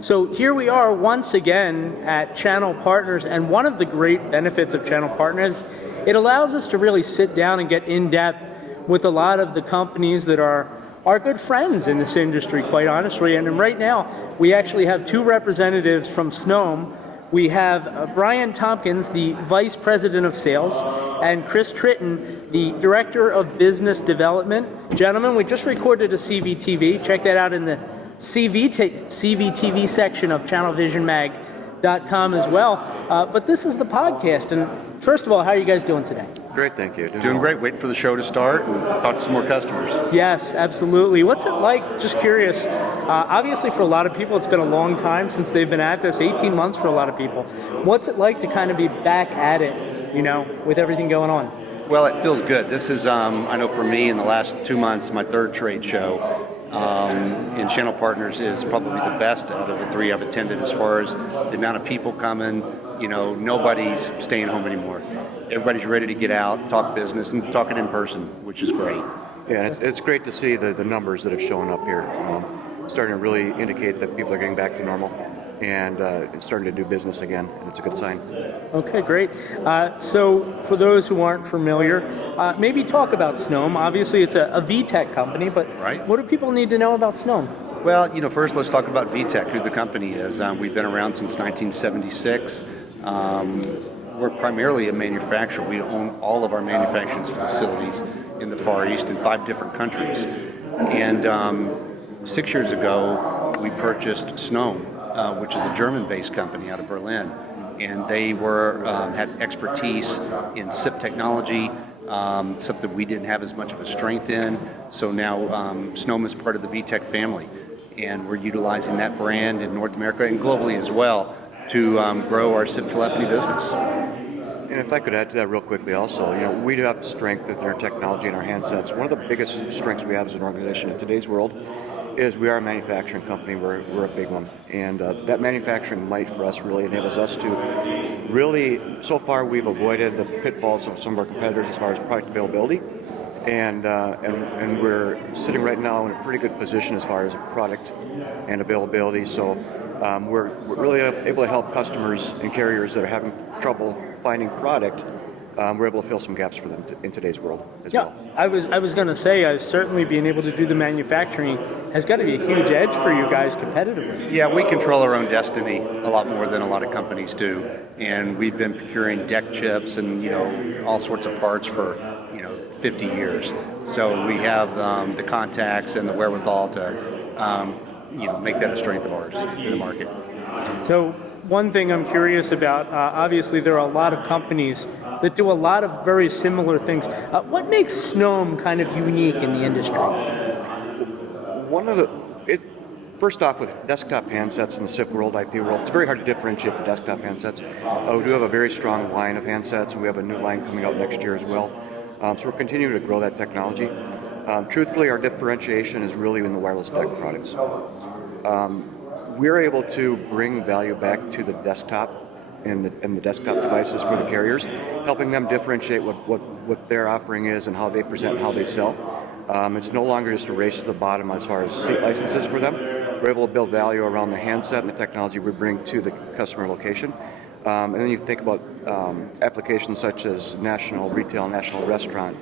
So here we are once again at Channel Partners, and one of the great benefits of Channel Partners, it allows us to really sit down and get in depth with a lot of the companies that are our good friends in this industry, quite honestly. And right now, we actually have two representatives from Snom. We have Brian Thompkins, the Vice President of Sales, and Chris Trittin, the Director of Business Development. Gentlemen, we just recorded a CVTV. Check that out in the CVTV section of ChannelVisionMag.com as well. But this is the podcast. And first of all, how are you guys doing today? Great, thank you. Doing great. Waiting for the show to start and talk to some more customers. Yes, absolutely. What's it like? Just curious. Obviously, for a lot of people, it's been a long time since they've been at this, 18 months for a lot of people. What's it like to kind of be back at it, with everything going on? Well, it feels good. This is, I know for me, in the last 2 months, my third trade show. And Channel Partners is probably the best out of the three I've attended as far as the amount of people coming. Nobody's staying home anymore. Everybody's ready to get out, talk business, and talk it in person, which is great. Yeah, it's great to see the numbers that have shown up here. Starting to really indicate that people are getting back to normal and it's starting to do business again, and it's a good sign. Okay, great. So for those who aren't familiar, maybe talk about Snom. Obviously, it's a VTech company, but right. What do people need to know about Snom? Well, first let's talk about VTech, who the company is. We've been around since 1976. We're primarily a manufacturer. We own all of our manufacturing facilities in the Far East in 5 different countries. And 6 years ago, we purchased Snom, which is a German-based company out of Berlin. And they had expertise in SIP technology, something we didn't have as much of a strength in. So now Snom is part of the VTech family. And we're utilizing that brand in North America and globally as well to grow our SIP telephony business. And if I could add to that real quickly also, we do have strength in our technology and our handsets. One of the biggest strengths we have as an organization in today's world is we are a manufacturing company. We're a big one. And that manufacturing might for us really enables us to really, so far we've avoided the pitfalls of some of our competitors as far as product availability. And we're sitting right now in a pretty good position as far as product and availability. So we're really able to help customers and carriers that are having trouble finding product. We're able to fill some gaps for them in today's world as well. I was going to say, certainly being able to do the manufacturing has got to be a huge edge for you guys competitively. Yeah, we control our own destiny a lot more than a lot of companies do. And we've been procuring deck chips and, all sorts of parts for, 50 years. So we have the contacts and the wherewithal to, make that a strength of ours in the market. So one thing I'm curious about, obviously there are a lot of companies that do a lot of very similar things. What makes Snom kind of unique in the industry? First off, with desktop handsets in the SIP world, IP world, it's very hard to differentiate the desktop handsets. We do have a very strong line of handsets, and we have a new line coming out next year as well. So we're continuing to grow that technology. Truthfully, our differentiation is really in the wireless deck products. We're able to bring value back to the desktop and the desktop devices for the carriers, helping them differentiate what their offering is and how they present and how they sell. It's no longer just a race to the bottom as far as seat licenses for them. We're able to build value around the handset and the technology we bring to the customer location. And then you think about applications such as national retail, national restaurant,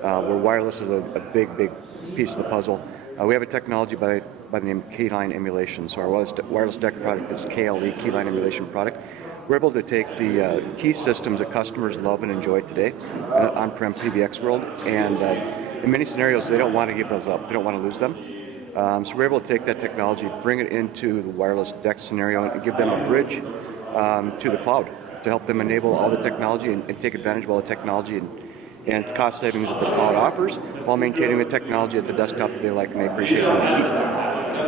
where wireless is a big piece of the puzzle. We have a technology by the name of keyline emulation. So our wireless deck product is KLE, keyline emulation product. We're able to take the key systems that customers love and enjoy today, on-prem PBX world, and in many scenarios they don't want to give those up. They don't want to lose them. So we're able to take that technology, bring it into the wireless deck scenario, and give them a bridge to the cloud to help them enable all the technology and take advantage of all the technology and cost savings that the cloud offers, while maintaining the technology at the desktop that they like and they appreciate and keep.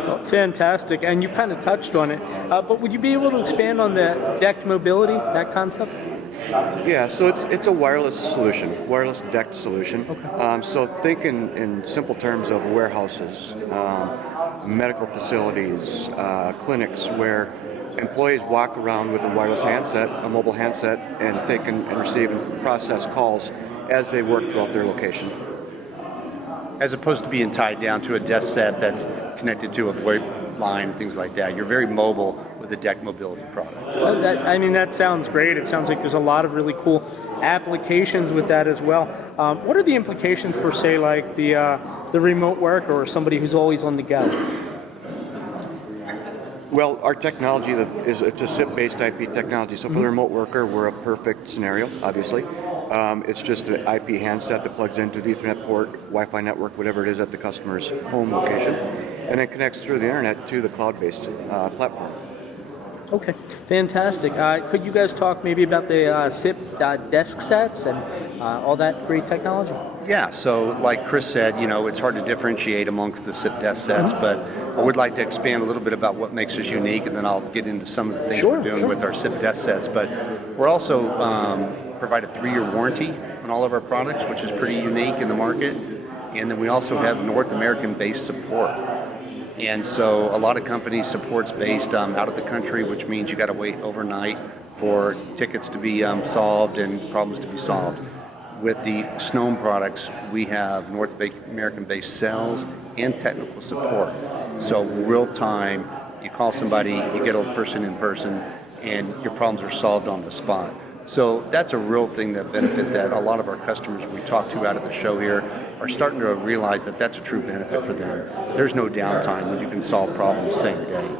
Well, fantastic, and you kind of touched on it, but would you be able to expand on the decked mobility, that concept? Yeah, so it's a wireless solution, wireless decked solution. Okay. So think in simple terms of warehouses, medical facilities, clinics, where employees walk around with a wireless handset, a mobile handset, and take and receive and process calls as they work throughout their location. As opposed to being tied down to a desk set that's connected to a line and things like that. You're very mobile with the deck mobility product. Well, that sounds great. It sounds like there's a lot of really cool applications with that as well. What are the implications for, say, like the remote worker or somebody who's always on the go? Well, our technology it's a SIP-based IP technology. So for the remote worker, we're a perfect scenario, obviously. It's just an IP handset that plugs into the Ethernet port, Wi-Fi network, whatever it is at the customer's home location, and then connects through the internet to the cloud-based platform. Okay, fantastic. Could you guys talk maybe about the SIP desk sets and all that great technology? Yeah, so like Chris said, it's hard to differentiate amongst the SIP desk sets, but I would like to expand a little bit about what makes us unique, and then I'll get into some of the things we're doing with our SIP desk sets. But we're also provide a 3-year warranty on all of our products, which is pretty unique in the market. And then we also have North American-based support. And so a lot of companies support's based out of the country, which means you got to wait overnight for tickets to be solved and problems to be solved. With the Snom products, we have North American-based sales and technical support. So real time, you call somebody, you get a person in person, and your problems are solved on the spot. So that's a real thing that benefit that a lot of our customers we talk to out of the show here are starting to realize that that's a true benefit for them. There's no downtime when you can solve problems same day.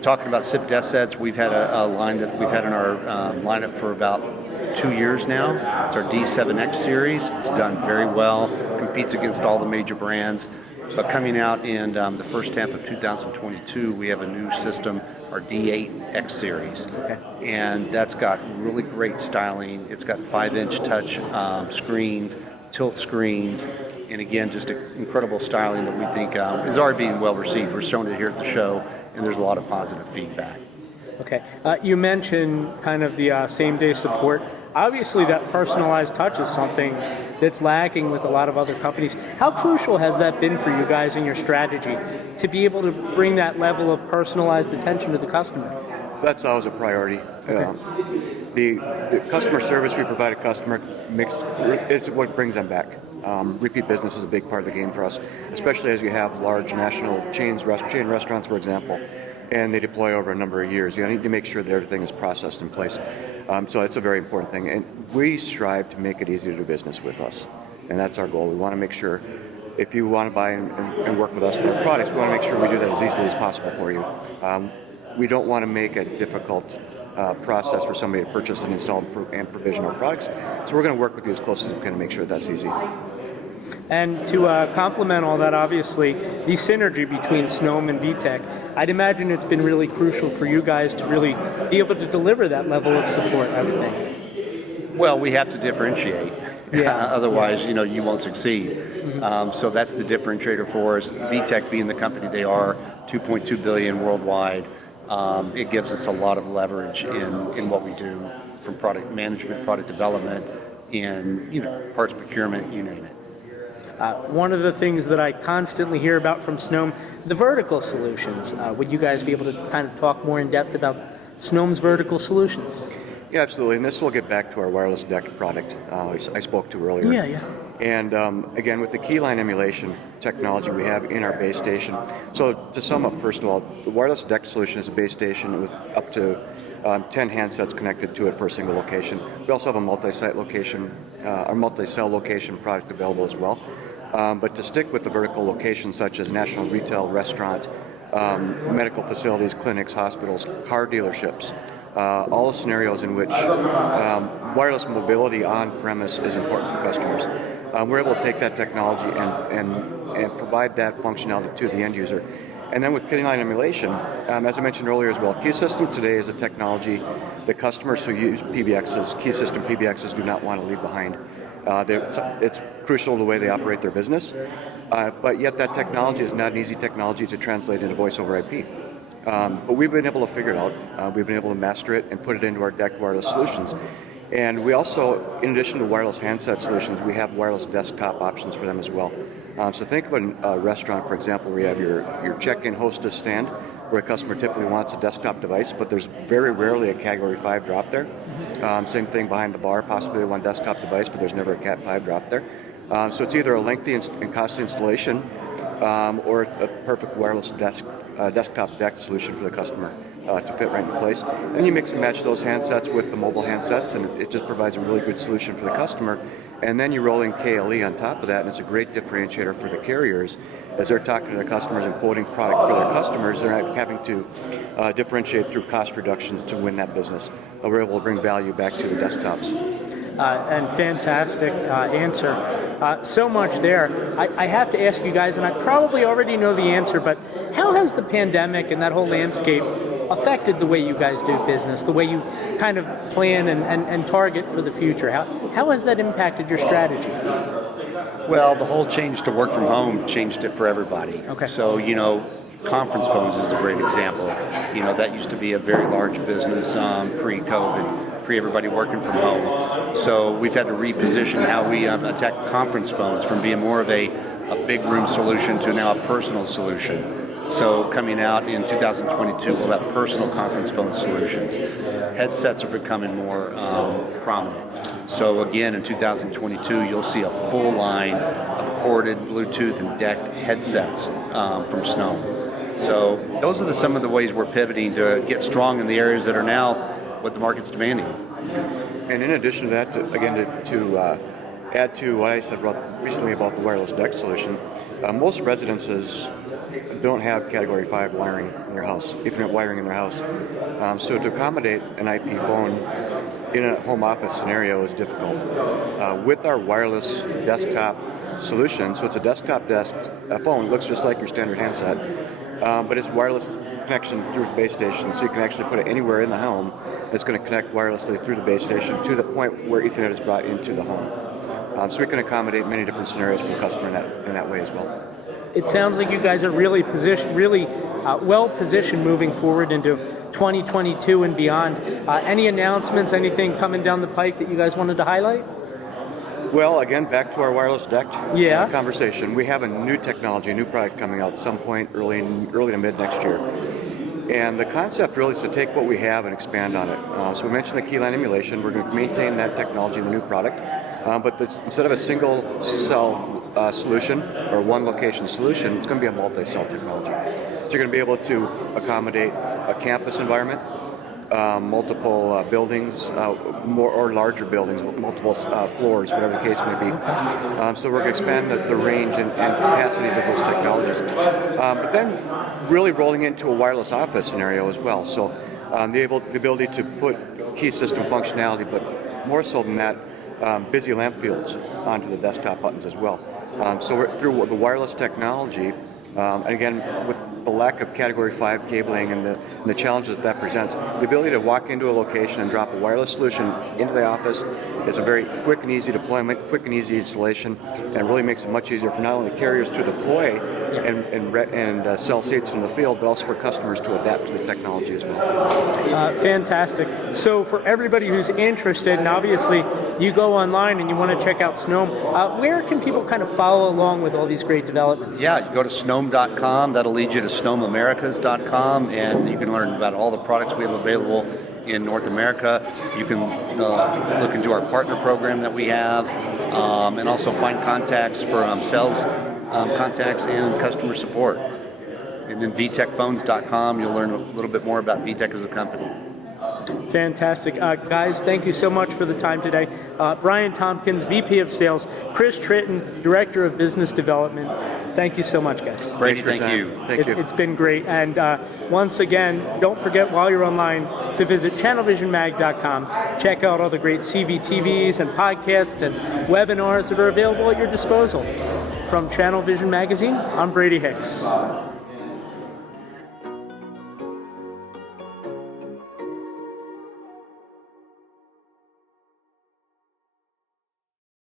Talking about SIP desk sets, we've had a line that we've had in our lineup for about 2 years now. It's our D7X series. It's done very well, competes against all the major brands. But coming out in the first half of 2022, we have a new system, our D8X series. Okay. And that's got really great styling. It's got 5-inch touch screens, tilt screens, and again, just incredible styling that we think is already being well received. We're showing it here at the show, and there's a lot of positive feedback. Okay. You mentioned kind of the same-day support. Obviously, that personalized touch is something that's lacking with a lot of other companies. How crucial has that been for you guys in your strategy to be able to bring that level of personalized attention to the customer? That's always a priority. Okay. The customer service we provide a customer is what brings them back. Repeat business is a big part of the game for us, especially as you have large national chain restaurants, for example, and they deploy over a number of years. You need to make sure that everything is processed in place. So it's a very important thing, and we strive to make it easy to do business with us, and that's our goal. We want to make sure if you want to buy and work with us with our products, we want to make sure we do that as easily as possible for you. We don't want to make a difficult process for somebody to purchase and install and provision our products, so we're going to work with you as close as we can to make sure that's easy. And to complement all that, obviously, the synergy between Snom and VTech, I'd imagine it's been really crucial for you guys to really be able to deliver that level of support, I would think. Well, we have to differentiate. Yeah. Otherwise, you won't succeed. Mm-hmm. So that's the differentiator for us. VTech being the company they are, $2.2 billion worldwide, it gives us a lot of leverage in what we do, from product management, product development, and parts procurement, you name it. One of the things that I constantly hear about from Snom, the vertical solutions. Would you guys be able to kind of talk more in depth about Snom's vertical solutions? Yeah, absolutely. And this will get back to our wireless deck product I spoke to earlier. Yeah. And again, with the keyline emulation technology we have in our base station. So to sum up, first of all, the wireless deck solution is a base station with up to 10 handsets connected to it for a single location. We also have a multi-site location, our multi-cell location product available as well. But to stick with the vertical locations such as national retail, restaurant, medical facilities, clinics, hospitals, car dealerships, all the scenarios in which wireless mobility on-premise is important for customers. We're able to take that technology and provide that functionality to the end user. And then with keyline emulation, as I mentioned earlier as well, key system today is a technology that customers who use PBXs, key system PBXs, do not want to leave behind. It's crucial to the way they operate their business, but yet that technology is not an easy technology to translate into voice over IP. But we've been able to figure it out. We've been able to master it and put it into our DEC wireless solutions. And we also, in addition to wireless handset solutions, we have wireless desktop options for them as well. So think of a restaurant, for example, where you have your check-in hostess stand, where a customer typically wants a desktop device, but there's very rarely a Category 5 drop there. Same thing behind the bar, possibly one desktop device, but there's never a Cat 5 drop there. So it's either a lengthy and costly installation or a perfect wireless desk desktop deck solution for the customer to fit right into place. Then you mix and match those handsets with the mobile handsets, and it just provides a really good solution for the customer. And then you roll in KLE on top of that, and it's a great differentiator for the carriers as they're talking to their customers and quoting product for their customers. They're not having to differentiate through cost reductions to win that business. We're able to bring value back to the desktops. And fantastic answer. So much there. I have to ask you guys, and I probably already know the answer, but how has the pandemic and that whole landscape affected the way you guys do business, the way you kind of plan and target for the future? How has that impacted your strategy? Well, the whole change to work from home changed it for everybody. Okay. So, conference phones is a great example. That used to be a very large business pre-COVID, pre-everybody working from home. So we've had to reposition how we attack conference phones from being more of a big room solution to now a personal solution. So coming out in 2022, we'll have personal conference phone solutions. Headsets are becoming more prominent. So again, in 2022, you'll see a full line of corded, Bluetooth, and decked headsets from Snom. So those are some of the ways we're pivoting to get strong in the areas that are now what the market's demanding. And in addition to that, to add to what I said recently about the wireless deck solution, most residences don't have Category 5 wiring in their house, Ethernet wiring in their house. So to accommodate an IP phone in a home office scenario is difficult. With our wireless desktop solution, so it's a desktop phone, looks just like your standard handset, but it's wireless connection through the base station, so you can actually put it anywhere in the home. It's going to connect wirelessly through the base station to the point where Ethernet is brought into the home. So we can accommodate many different scenarios for the customer in that way as well. It sounds like you guys are really well positioned moving forward into 2022 and beyond. Any announcements, anything coming down the pike that you guys wanted to highlight? Well, again, back to our wireless deck Yeah. conversation. We have a new technology, a new product coming out some point early to mid next year. And the concept really is to take what we have and expand on it. So we mentioned the keyline emulation. We're going to maintain that technology in the new product, but instead of a single cell solution or one location solution, it's going to be a multi-cell technology. So you're going to be able to accommodate a campus environment, multiple buildings, more or larger buildings, multiple floors, whatever the case may be. So we're going to expand the range and capacities of those technologies. But then really rolling into a wireless office scenario as well. So the ability to put key system functionality, but more so than that, busy lamp fields onto the desktop buttons as well. So we're through the wireless technology, and again, with the lack of Category 5 cabling and the challenges that presents, the ability to walk into a location and drop a wireless solution into the office is a very quick and easy deployment, quick and easy installation, and really makes it much easier for not only carriers to deploy and sell seats in the field, but also for customers to adapt to the technology as well. Fantastic. So for everybody who's interested, and obviously you go online and you want to check out Snom, where can people kind of follow along with all these great developments? Yeah, you go to snom.com. That'll lead you to snomamericas.com, and you can learn about all the products we have available in North America. You can look into our partner program that we have, and also find contacts for sales contacts and customer support. And then VTechPhones.com, you'll learn a little bit more about VTech as a company. Fantastic. Guys, thank you so much for the time today. Brian Thompkins, VP of Sales, Chris Trittin, Director of Business Development. Thank you so much, guys. Brady, thank you. Thank you. It's been great. And once again, don't forget while you're online to visit ChannelVisionMag.com. Check out all the great CVTVs and podcasts and webinars that are available at your disposal. From Channel Vision Magazine, I'm Brady Hicks.